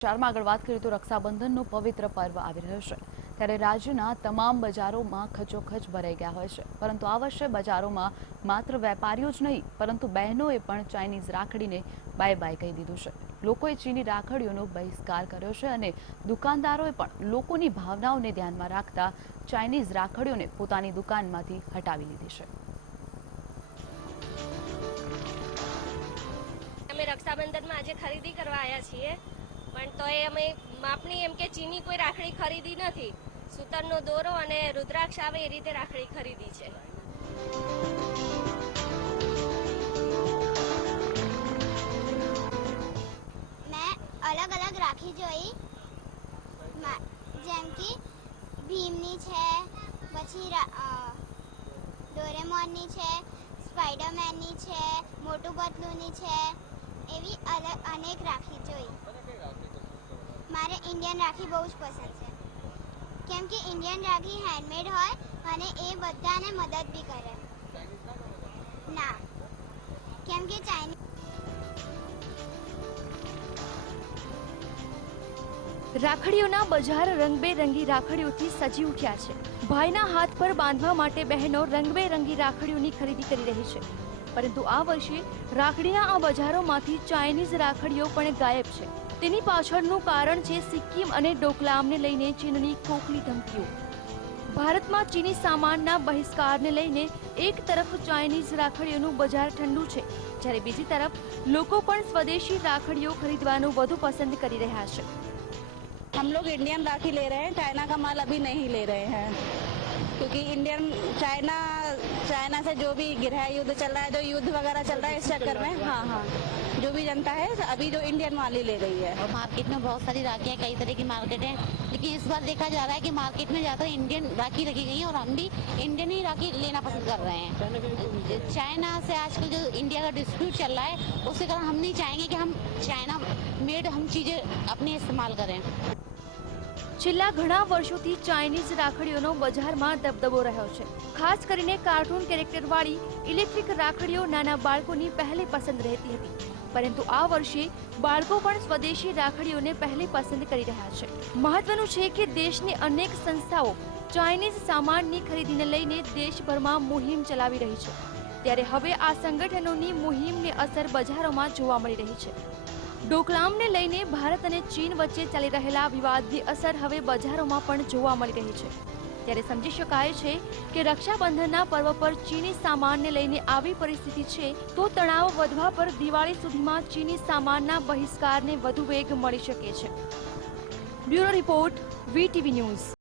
ચારમાં આગળ વાત કરીએ તો રક્ષાબંધનનો પવિત્ર પર્વ આવી રહ્યો છે ત્યારે રાજ્યના તમામ બજારોમાં ખચોખચ ભરાઈ ગયા હોય છે, પરંતુ આ વર્ષે બજારોમાં માત્ર વેપારીઓ જ નહીં પરંતુ બહેનોએ પણ ચાઇનીઝ રાખડીને બાય બાય કહી દીધું છે। લોકોએ ચીની રાખડીઓનો બહિષ્કાર કર્યો છે અને દુકાનદારોએ પણ લોકોની ભાવનાઓને ધ્યાનમાં રાખતા ચાઇનીઝ રાખડીઓને પોતાની દુકાનમાંથી હટાવી લીધી છે। અમે રક્ષાબંધનમાં આજે ખરીદી કરવા આવ્યા છીએ, પણ તોય અમે માપની એમ કે ચીની કોઈ રાખડી ખરીદી નથી। સૂતરનો દોરો અને રુદ્રાક્ષ આવે એ રીતે રાખડી ખરીદી છે। મેં અલગ અલગ રાખી જોઈ, જેમ કે ભીમની છે, પછી ડોરેમોનની છે, સ્પાઈડરમેનની છે, મોટું પતલુંની છે, એવી અનેક રાખી જોઈ। મારે ઇન્ડિયન રાખી બહુ જ પસંદ છે, કેમ કે ઇન્ડિયન રાખી હેન્ડમેડ હોય અને એ બધાને મદદ બી કરે। ના, કેમ કે રાખડીઓના બજાર રંગબેરંગી રાખડીઓથી સજી ઉઠ્યા છે। ભાઈના હાથ પર બાંધવા માટે બહેનો રંગબેરંગી રાખડીઓની ખરીદી કરી રહી છે, પરંતુ આ વર્ષે રાખડીના આ બજારોમાંથી ચાઇનીઝ રાખડીઓ પણ ગાયબ છે। તેની પાછળનું કારણ છે સિક્કિમ અને ડોકલામને લઈને ચીનની ખોખલી ધમકીઓ। ભારતમાં ચીની સામાનના બહિષ્કારને લઈને એક તરફ ચાઇનીઝ રાખડીઓનું બજાર ઠંડુ છે, જ્યારે બીજી તરફ લોકો પણ સ્વદેશી રાખડીઓ ખરીદવાનું વધુ પસંદ કરી રહ્યા છે। हम लोग इंडियन राखी ले रहे हैं, चाइना का माल अभी नहीं ले रहे हैं, क्योंकि इंडियन चाइना से जो भी गृह युद्ध चल रहा है, जो युद्ध वगैरह चल रहा है, इस चक्कर में हाँ जो भी जनता है अभी जो इंडियन माल ही ले रही है। और मार्केट में बहुत सारी राखियाँ, कई तरह की मार्केट है, लेकिन इस बार देखा जा रहा है कि मार्केट में ज़्यादातर इंडियन राखी रखी गई है और हम भी इंडियन ही राखी लेना पसंद कर रहे हैं। चाइना से आजकल जो इंडिया का डिस्प्यूट चल रहा है, उसके कारण हम नहीं चाहेंगे कि हम चाइना मेड हम चीज़ें अपने इस्तेमाल करें। છેલ્લા ઘણા વર્ષોથી ચાઇનીઝ રાખડીઓનો બજારમાં દબદબો રહ્યો છે। ખાસ કરીને કાર્ટૂન કેરેક્ટરવાળી ઇલેક્ટ્રિક રાખડીઓ નાના બાળકોની પહેલી પસંદ રહેતી હતી, પરંતુ આ વર્ષે બાળકો પણ સ્વદેશી રાખડીઓને પહેલી પસંદ કરી રહ્યા છે। મહત્વનું છે કે દેશની અનેક સંસ્થાઓ ચાઇનીઝ સામાનની ખરીદીને લઈને દેશભરમાં મુહિમ ચલાવી રહી છે, ત્યારે હવે આ સંગઠનોની મુહિમની અસર બજારોમાં જોવા મળી રહી છે। ડોકલામને લઈને ભારત અને ચીન વચ્ચે ચાલી રહેલા વિવાદની અસર હવે બજારોમાં પણ જોવા મળી રહી છે, ત્યારે સમજી શકાય છે કે રક્ષાબંધનના પર્વ પર ચીની સામાનને લઈને આવી પરિસ્થિતિ છે તો તણાવ વધવા પર દિવાળી સુધીમાં ચીની સામાનના બહિષ્કારને વધુ વેગ મળી શકે છે। Bureau report, VTV news.